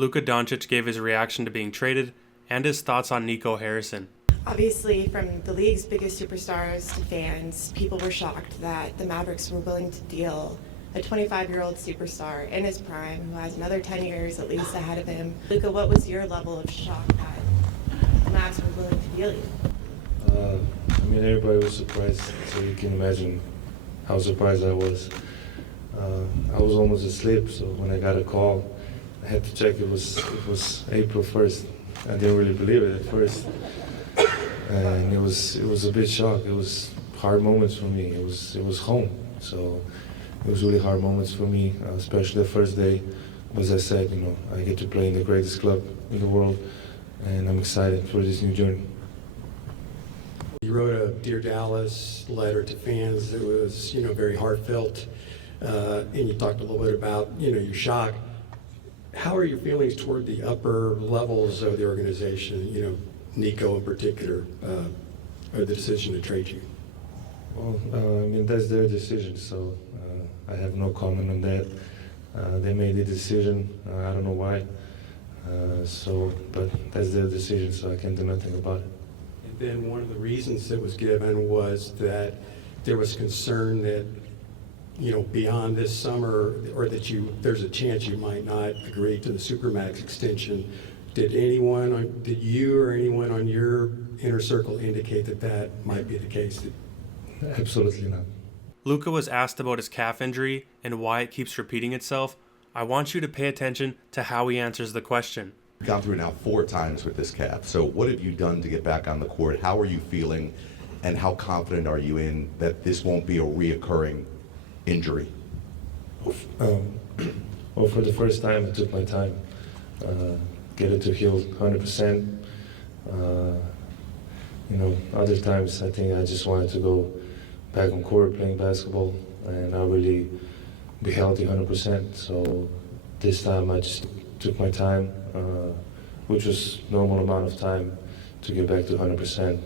Luka Doncic gave his reaction to being traded and his thoughts on Nico Harrison. Obviously, from the league's biggest superstars to fans, people were shocked that the Mavericks were willing to deal a 25-year-old superstar in his prime who has another 10 years at least ahead of him. Luka, what was your level of shock that the Mavs were willing to deal you? Everybody was surprised, so you can imagine how surprised I was. I was almost asleep, so when I got a call, I had to check. It was April 1st. I didn't really believe it at first, and it was a bit shock. It was hard moments for me. It was home, so it was really hard moments for me, especially the first day. As I said, I get to play in the greatest club in the world, and I'm excited for this new journey. You wrote a Dear Dallas letter to fans that was, very heartfelt, and you talked a little bit about, your shock. How are your feelings toward the upper levels of the organization, Nico in particular, or the decision to trade you? Well, that's their decision, so I have no comment on that. They made the decision. I don't know why. But that's their decision, so I can't do nothing about it. And then one of the reasons that was given was that there was concern that, beyond this summer, or that there's a chance you might not agree to the Supermax extension. Did you or anyone on your inner circle indicate that might be the case? Absolutely not. Luka was asked about his calf injury and why it keeps repeating itself. I want you to pay attention to how he answers the question. You've gone through it now 4 times with this calf. So what have you done to get back on the court? How are you feeling? And how confident are you in that this won't be a reoccurring injury? Well, for the first time, I took my time. Get it to heal 100%. Other times I think I just wanted to go back on court playing basketball and not really be healthy 100%. So this time I just took my time, which was normal amount of time to get back to 100%.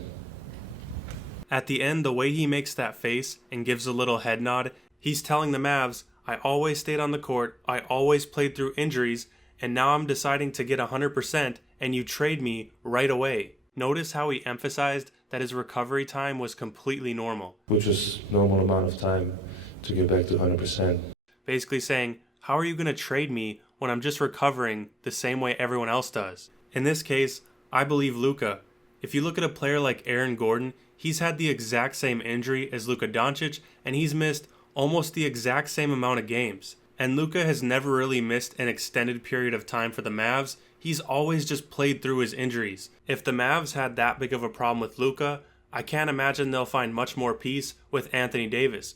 At the end, the way he makes that face and gives a little head nod, he's telling the Mavs, I always stayed on the court, I always played through injuries, and now I'm deciding to get 100% and you trade me right away. Notice how he emphasized that his recovery time was completely normal. Which was normal amount of time to get back to 100%. Basically saying, how are you going to trade me when I'm just recovering the same way everyone else does? In this case, I believe Luka. If you look at a player like Aaron Gordon, he's had the exact same injury as Luka Doncic, and he's missed almost the exact same amount of games. And Luka has never really missed an extended period of time for the Mavs. He's always just played through his injuries. If the Mavs had that big of a problem with Luka, I can't imagine they'll find much more peace with Anthony Davis,